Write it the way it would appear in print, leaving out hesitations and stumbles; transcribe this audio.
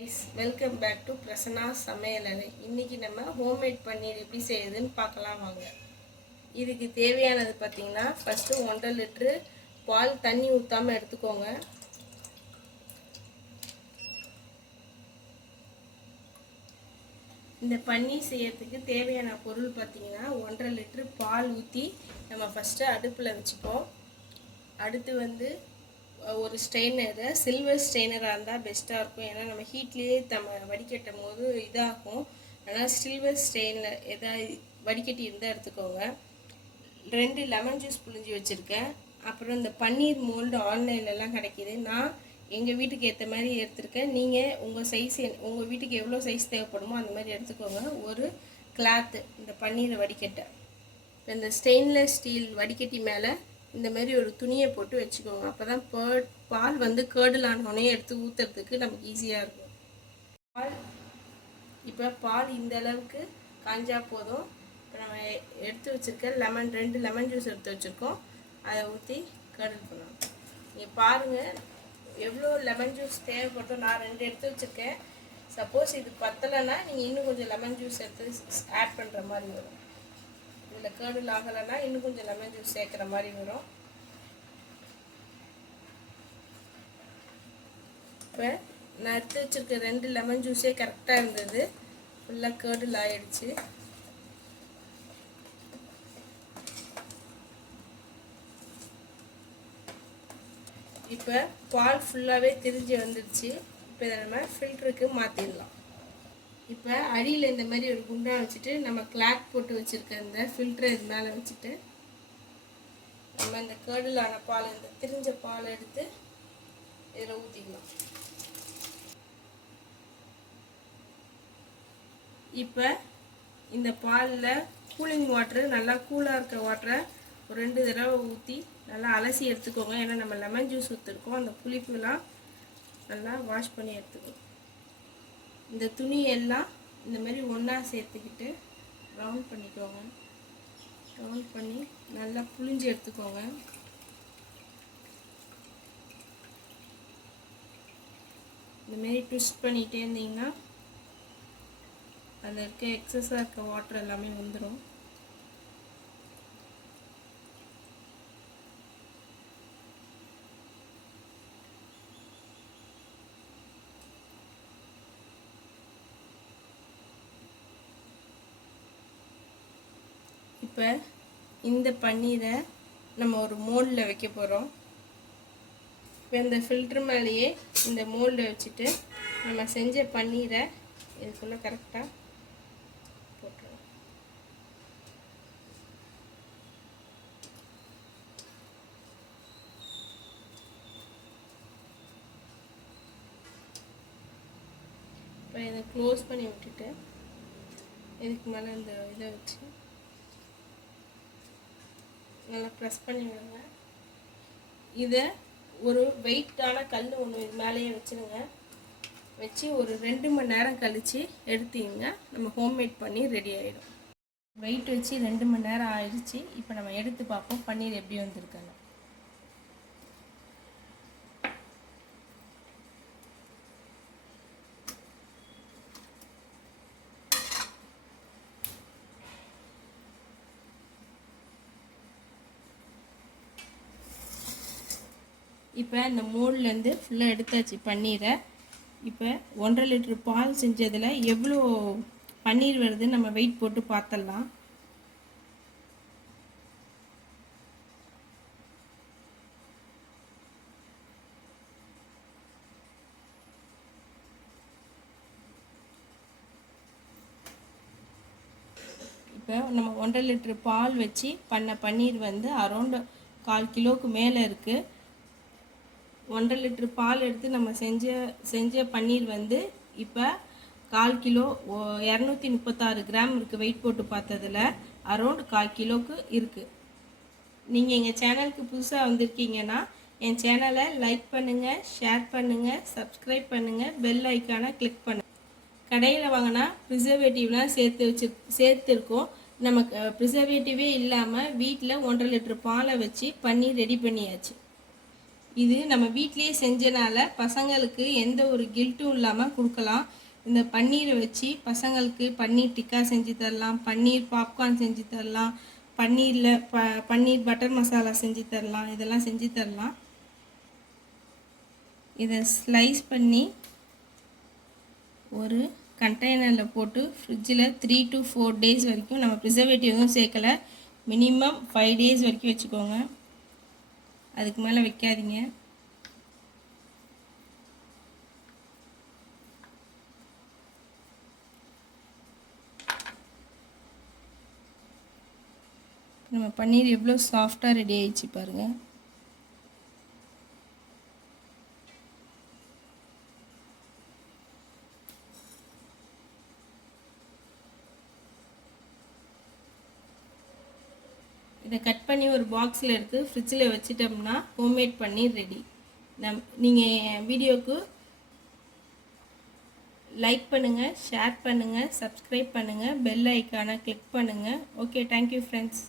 Welcome back to Prasanna சமையலறை. இன்றைக்கி நம்ம ஹோம்மேட் பன்னீர் எப்படி செய்யுதுன்னு பார்க்கலாம் வாங்க. இதுக்கு தேவையானது பார்த்திங்கன்னா, ஃபஸ்ட்டு 1.5 லிட்ரு பால் தண்ணி ஊற்றாமல் எடுத்துக்கோங்க. இந்த பன்னீர் செய்யறதுக்கு தேவையான பொருள் பார்த்திங்கன்னா, 1.5 லிட்ரு பால் ஊற்றி நம்ம ஃபஸ்ட்டு அடுப்பில் வச்சுப்போம். அடுத்து ஒரு ஸ்ட்ரெயினரு, சில்வர் ஸ்ட்ரெயினராக இருந்தால் பெஸ்ட்டாக இருக்கும். ஏன்னா நம்ம ஹீட்லேயே வடிகட்டும் போது இதாகும். அதனால் சில்வர் ஸ்ட்ரெயினில் எதாவது வடிகட்டி இருந்தால் எடுத்துக்கோங்க. 2 லெமன் ஜூஸ் புழிஞ்சி வச்சுருக்கேன். அப்புறம் இந்த பன்னீர் மோல்டு ஆன்லைன்லலாம் கிடைக்கிது. நான் எங்கள் வீட்டுக்கு ஏற்ற மாதிரி எடுத்துருக்கேன். நீங்கள் உங்கள் வீட்டுக்கு எவ்வளோ சைஸ் தேவைப்படுமோ அந்த மாதிரி எடுத்துக்கோங்க. ஒரு கிளாத்து இந்த பன்னீரை வடிகட்ட, இந்த ஸ்டெயின்லெஸ் ஸ்டீல் வடிகட்டி மேலே இந்த மாதிரி ஒரு துணியை போட்டு வச்சுக்கோங்க. அப்போ தான் பால் கேர்டலானோடனே எடுத்து ஊற்றுறதுக்கு நமக்கு ஈஸியாக இருக்கும். பால் இந்த அளவுக்கு காஞ்சா போதும். இப்போ நம்ம எடுத்து வச்சுருக்க 2 லெமன் ஜூஸ் எடுத்து வச்சுருக்கோம். அதை ஊற்றி கேர்டல் பண்ணணும். நீங்கள் பாருங்கள் எவ்வளோ லெமன் ஜூஸ் தேவைப்பட்டோ. நான் 2 எடுத்து வச்சுருக்கேன். சப்போஸ் இது பத்தலைன்னா நீங்கள் இன்னும் கொஞ்சம் லெமன் ஜூஸ் எடுத்து ஆட் பண்ணுற மாதிரி வரும். இதில் கேர்டல் ஆகலைன்னா இன்னும் கொஞ்சம் லெமன் ஜூஸ் சேர்க்குற மாதிரி வரும். இப்போ நான் எடுத்து வச்சுருக்க 2 லெமன் ஜூஸே கரெக்டாக இருந்தது. ஃபுல்லாக கேர்டல் ஆகிடுச்சு. இப்போ பால் ஃபுல்லாகவே திரிஞ்சு வந்துடுச்சு. இப்போ இதை நம்ம ஃபில்டருக்கு மாற்றிடலாம். இப்போ அடியில் இந்த மாதிரி ஒரு குண்டா வச்சுட்டு நம்ம கிளாக் போட்டு வச்சுருக்க இந்த ஃபில்டரை இது மேலே வச்சுட்டு நம்ம இந்த கேர்டலான பால், இந்த திரிஞ்ச பால் எடுத்து இதில் ஊற்றிக்கலாம். இப்போ இந்த பாலில் கூலிங் வாட்ரு, நல்லா கூலாக இருக்க வாட்டரை ஒரு 2 தடவை ஊற்றி நல்லா அலசி எடுத்துக்கோங்க. ஏன்னா நம்ம லெமன் ஜூஸ் ஊற்றிருக்கோம். அந்த புளிப்புலாம் நல்லா வாஷ் பண்ணி எடுத்துக்கோங்க. இந்த துணியெல்லாம் இந்த மாதிரி ஒன்றா சேர்த்துக்கிட்டு ரவுண்ட் பண்ணிக்கோங்க. ரவுண்ட் பண்ணி நல்லா புழிஞ்சு எடுத்துக்கோங்க. இந்தமாரி ட்விஸ்ட் பண்ணிகிட்டே இருந்தீங்கன்னா அதில் இருக்க எக்ஸஸாக இருக்க வாட்டர் எல்லாமே வந்துடும். இப்போ இந்த பன்னீரை நம்ம ஒரு மோல்டில் வைக்க போகிறோம். இப்போ இந்த ஃபில்ட்ரு மேலேயே இந்த மோல்டை வச்சுட்டு நம்ம செஞ்ச பன்னீரை இதுக்குள்ளே கரெக்டாக போட்டுருவோம். இப்போ இதை க்ளோஸ் பண்ணி விட்டுட்டு இதுக்கு மேலே இந்த இதை வச்சு நல்லா ப்ரெஸ் பண்ணி விடுங்க. இதை ஒரு வெயிட்டான கல் ஒன்று இது மேலேயே வச்சுருங்க. வச்சு ஒரு 2 மணி நேரம் கழித்து எடுத்தீங்கன்னா நம்ம ஹோம்மேட் பன்னீர் ரெடி ஆகிடும். வெயிட் வச்சு 2 மணி நேரம் ஆயிடுச்சு. இப்போ நம்ம எடுத்து பார்ப்போம் பன்னீர் எப்படி வந்திருக்குன்னு. இப்போ இந்த மோல்ட்லேருந்து ஃபுல்லாக எடுத்தாச்சு பன்னீரை. இப்போ 1.5 லிட்ரு பால் செஞ்சதில் எவ்வளோ பன்னீர் வருதுன்னு நம்ம வெயிட் போட்டு பார்த்துடலாம். இப்போ நம்ம 1.5 லிட்ரு பால் வச்சு பண்ண பன்னீர் அரௌண்ட் 1/4 கிலோவுக்கு மேலே இருக்குது. 1.5 லிட்ரு பால் எடுத்து நம்ம செஞ்ச பன்னீர் இப்போ 1/4 கிலோ 236 கிராம் இருக்குது. வெயிட் போட்டு பார்த்ததில் அரௌண்ட் 1/4 கிலோவுக்கு இருக்குது. நீங்கள் எங்கள் சேனலுக்கு புதுசாக வந்திருக்கீங்கன்னா என் சேனலை லைக் பண்ணுங்கள், ஷேர் பண்ணுங்கள், சப்ஸ்கிரைப் பண்ணுங்கள், பெல் ஐக்கானை கிளிக் பண்ணுங்கள். கடையில் வாங்கினா ப்ரிசர்வேட்டிவ்லாம் சேர்த்துருக்கோம். நமக்கு ப்ரிசர்வேட்டிவே இல்லாமல் வீட்டில் 1.5 லிட்ரு பாலை வச்சு பன்னீர் ரெடி பண்ணியாச்சு. இது நம்ம வீட்டிலேயே செஞ்சனால பசங்களுக்கு எந்த ஒரு கில்ட்டும் இல்லாமல் கொடுக்கலாம். இந்த பன்னீரை வச்சு பசங்களுக்கு பன்னீர் டிக்கா செஞ்சு தரலாம், பன்னீர் பாப்கார்ன் செஞ்சு தரலாம், பன்னீர் பட்டர் மசாலா செஞ்சு தரலாம், இதெல்லாம் செஞ்சு தரலாம். இதை ஸ்லைஸ் பண்ணி ஒரு கண்டெய்னரில் போட்டு ஃப்ரிட்ஜில் 3 to 4 days வரைக்கும், நம்ம ப்ரிசர்வேட்டிவ் எதுவும் சேர்க்கலை, மினிமம் 5 days வரைக்கும் வச்சுக்கோங்க. அதுக்கு மேலே வைக்காதீங்க. நம்ம பன்னீர் எவ்வளோ சாஃப்டாக ரெடி ஆயிடுச்சு பாருங்கள். இதை கட் பண்ணி ஒரு பாக்ஸில் எடுத்து ஃப்ரிட்ஜில் வச்சிட்டோம்னா ஹோம்மேட் பன்னீர் ரெடி. நீங்கள் என் வீடியோவுக்கு லைக் பண்ணுங்கள், ஷேர் பண்ணுங்கள், சப்ஸ்கிரைப் பண்ணுங்கள், பெல் ஐக்கானை கிளிக் பண்ணுங்கள். Okay, thank you friends.